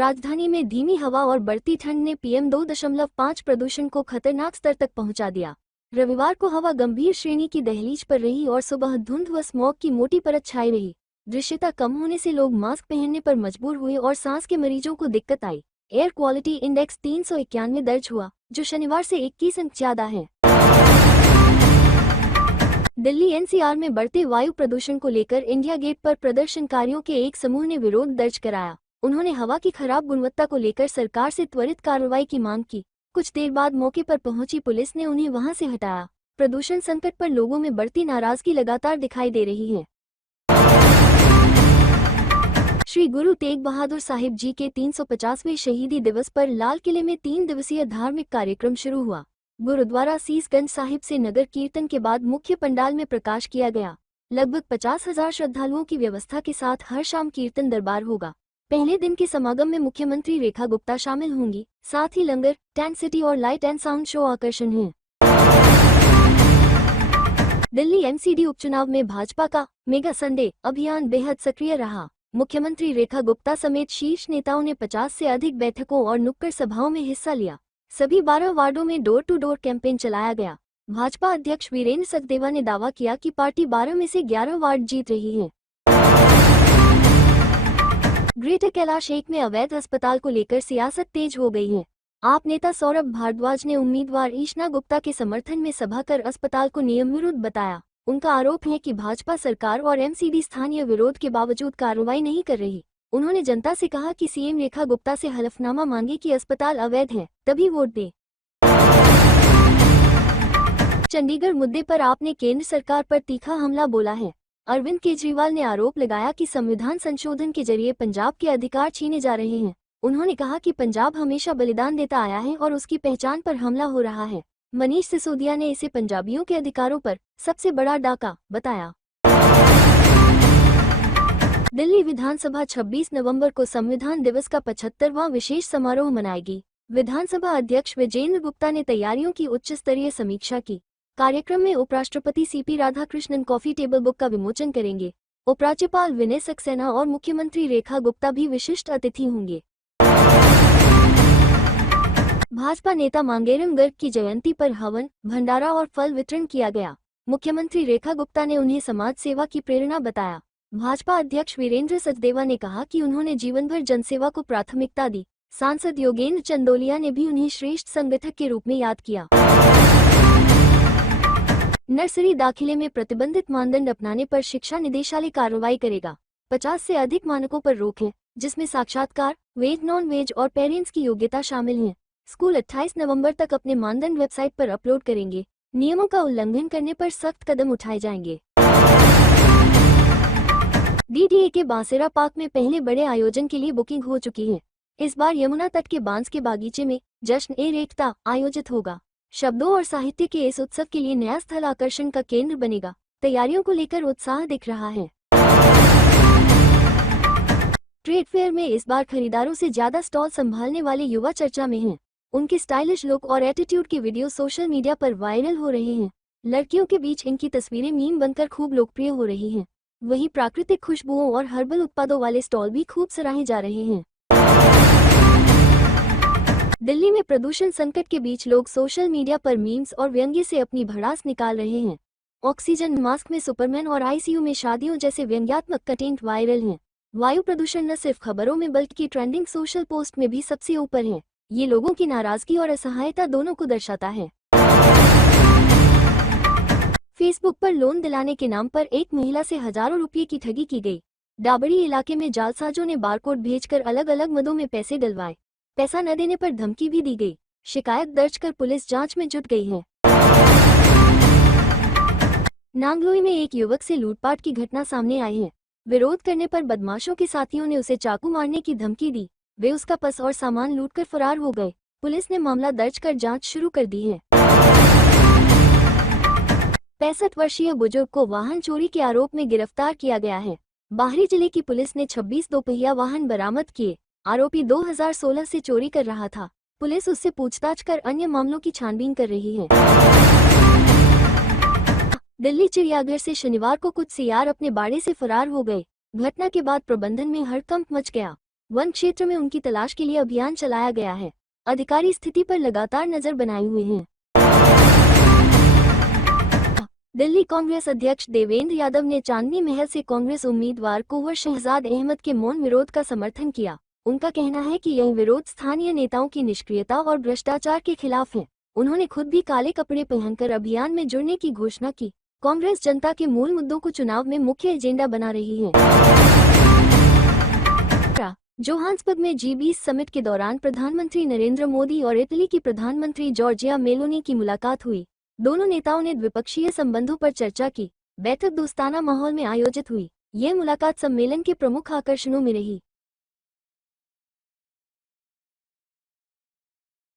राजधानी में धीमी हवा और बढ़ती ठंड ने PM 2.5 प्रदूषण को खतरनाक स्तर तक पहुंचा दिया। रविवार को हवा गंभीर श्रेणी की दहलीज पर रही और सुबह धुंध व स्मॉग की मोटी परत छाई रही। दृश्यता कम होने से लोग मास्क पहनने पर मजबूर हुए और सांस के मरीजों को दिक्कत आई। एयर क्वालिटी इंडेक्स 391 दर्ज हुआ, जो शनिवार से 21 अंक ज्यादा है। दिल्ली NCR में बढ़ते वायु प्रदूषण को लेकर इंडिया गेट पर प्रदर्शनकारियों के एक समूह ने विरोध दर्ज कराया। उन्होंने हवा की खराब गुणवत्ता को लेकर सरकार से त्वरित कार्रवाई की मांग की। कुछ देर बाद मौके पर पहुंची पुलिस ने उन्हें वहां से हटाया। प्रदूषण संकट पर लोगों में बढ़ती नाराजगी लगातार दिखाई दे रही है। श्री गुरु तेग बहादुर साहिब जी के 350वें शहीदी दिवस पर लाल किले में 3 दिवसीय धार्मिक कार्यक्रम शुरू हुआ। गुरुद्वारा सीसगंज साहिब से नगर कीर्तन के बाद मुख्य पंडाल में प्रकाश किया गया। लगभग 50,000 श्रद्धालुओं की व्यवस्था के साथ हर शाम कीर्तन दरबार होगा। पहले दिन के समागम में मुख्यमंत्री रेखा गुप्ता शामिल होंगी। साथ ही लंगर, टेंट सिटी और लाइट एंड साउंड शो आकर्षण हैं। दिल्ली MCD उपचुनाव में भाजपा का मेगा संडे अभियान बेहद सक्रिय रहा। मुख्यमंत्री रेखा गुप्ता समेत शीर्ष नेताओं ने 50 से अधिक बैठकों और नुक्कड़ सभाओं में हिस्सा लिया। सभी 12 वार्डों में डोर टू डोर कैंपेन चलाया गया। भाजपा अध्यक्ष वीरेंद्र सचदेवा ने दावा किया कि पार्टी 12 में से 11 वार्ड जीत रही है। ग्रेटर कैलाश एक में अवैध अस्पताल को लेकर सियासत तेज हो गई है। आप नेता सौरभ भारद्वाज ने उम्मीदवार ईशना गुप्ता के समर्थन में सभा कर अस्पताल को नियम विरुद्ध बताया। उनका आरोप है कि भाजपा सरकार और MCD स्थानीय विरोध के बावजूद कार्रवाई नहीं कर रही। उन्होंने जनता से कहा कि CM रेखा गुप्ता से हलफनामा मांगे कि अस्पताल अवैध है, तभी वोट दे। चंडीगढ़ मुद्दे पर आपने केंद्र सरकार पर तीखा हमला बोला है। अरविंद केजरीवाल ने आरोप लगाया कि संविधान संशोधन के जरिए पंजाब के अधिकार छीने जा रहे हैं। उन्होंने कहा कि पंजाब हमेशा बलिदान देता आया है और उसकी पहचान पर हमला हो रहा है। मनीष सिसोदिया ने इसे पंजाबियों के अधिकारों पर सबसे बड़ा डाका बताया। दिल्ली विधानसभा 26 नवंबर को संविधान दिवस का 75वां विशेष समारोह मनाएगी। विधानसभा अध्यक्ष विजेंद्र गुप्ता ने तैयारियों की उच्च स्तरीय समीक्षा की। कार्यक्रम में उपराष्ट्रपति CP Radhakrishnan coffee table book का विमोचन करेंगे। उपराज्यपाल विनय सक्सेना और मुख्यमंत्री रेखा गुप्ता भी विशिष्ट अतिथि होंगे। भाजपा नेता मांगेराम गर्ग की जयंती पर हवन, भंडारा और फल वितरण किया गया। मुख्यमंत्री रेखा गुप्ता ने उन्हें समाज सेवा की प्रेरणा बताया। भाजपा अध्यक्ष वीरेंद्र सचदेवा ने कहा कि उन्होंने जीवन भर जनसेवा को प्राथमिकता दी। सांसद योगेंद्र चंदोलिया ने भी उन्हें श्रेष्ठ संगठक के रूप में याद किया। नर्सरी दाखिले में प्रतिबंधित मानदंड अपनाने पर शिक्षा निदेशालय कार्रवाई करेगा। 50 से अधिक मानकों पर रोक है, जिसमें साक्षात्कार, वेज, नॉन वेज और पेरेंट्स की योग्यता शामिल है। स्कूल 28 नवंबर तक अपने मानदंड वेबसाइट पर अपलोड करेंगे। नियमों का उल्लंघन करने पर सख्त कदम उठाए जाएंगे। DDA के बांसेरा पार्क में पहले बड़े आयोजन के लिए बुकिंग हो चुकी है। इस बार यमुना तट के बांस के बागीचे में जश्न-ए-रेखता आयोजित होगा। शब्दों और साहित्य के इस उत्सव के लिए नया स्थल आकर्षण का केंद्र बनेगा। तैयारियों को लेकर उत्साह दिख रहा है। ट्रेड फेयर में इस बार खरीदारों से ज्यादा स्टॉल संभालने वाले युवा चर्चा में हैं। उनके स्टाइलिश लुक और एटीट्यूड के वीडियो सोशल मीडिया पर वायरल हो रहे हैं। लड़कियों के बीच इनकी तस्वीरें मीम बनकर खूब लोकप्रिय हो रही हैं। वहीं प्राकृतिक खुशबुओं और हर्बल उत्पादों वाले स्टॉल भी खूब सराहे जा रहे हैं। दिल्ली में प्रदूषण संकट के बीच लोग सोशल मीडिया पर मीम्स और व्यंग्य से अपनी भड़ास निकाल रहे हैं। ऑक्सीजन मास्क में सुपरमैन और ICU में शादियों जैसे व्यंग्यात्मक कंटेंट वायरल हैं। वायु प्रदूषण न सिर्फ खबरों में बल्कि ट्रेंडिंग सोशल पोस्ट में भी सबसे ऊपर है। ये लोगों की नाराजगी और असहायता दोनों को दर्शाता है। फेसबुक पर लोन दिलाने के नाम पर एक महिला से हजारों रुपये की ठगी की गई। डाबड़ी इलाके में जालसाजों ने बारकोड भेजकर अलग अलग मदों में पैसे डलवाए। पैसा न देने पर धमकी भी दी गई। शिकायत दर्ज कर पुलिस जांच में जुट गई है। नांगलोई में एक युवक से लूटपाट की घटना सामने आई है। विरोध करने पर बदमाशों के साथियों ने उसे चाकू मारने की धमकी दी। वे उसका पर्स और सामान लूटकर फरार हो गए। पुलिस ने मामला दर्ज कर जांच शुरू कर दी है। 65 वर्षीय बुजुर्ग को वाहन चोरी के आरोप में गिरफ्तार किया गया है। बाहरी जिले की पुलिस ने 26 दोपहिया वाहन बरामद किए। आरोपी 2016 से चोरी कर रहा था। पुलिस उससे पूछताछ कर अन्य मामलों की छानबीन कर रही है। दिल्ली चिड़ियाघर से शनिवार को कुछ सियार अपने बाड़े से फरार हो गए। घटना के बाद प्रबंधन में हड़कंप मच गया। वन क्षेत्र में उनकी तलाश के लिए अभियान चलाया गया है। अधिकारी स्थिति पर लगातार नजर बनाए हुए हैं। दिल्ली कांग्रेस अध्यक्ष देवेंद्र यादव ने चांदनी महल से कांग्रेस उम्मीदवार कुंवर शहजाद अहमद के मौन विरोध का समर्थन किया। उनका कहना है कि यह विरोध स्थानीय नेताओं की निष्क्रियता और भ्रष्टाचार के खिलाफ है। उन्होंने खुद भी काले कपड़े पहनकर अभियान में जुड़ने की घोषणा की। कांग्रेस जनता के मूल मुद्दों को चुनाव में मुख्य एजेंडा बना रही है। जोहान्सबर्ग में G20 समिट के दौरान प्रधानमंत्री नरेंद्र मोदी और इटली की प्रधानमंत्री जॉर्जिया मेलोनी की मुलाकात हुई। दोनों नेताओं ने द्विपक्षीय संबंधों पर चर्चा की। बैठक दोस्ताना माहौल में आयोजित हुई। यह मुलाकात सम्मेलन के प्रमुख आकर्षणों में रही।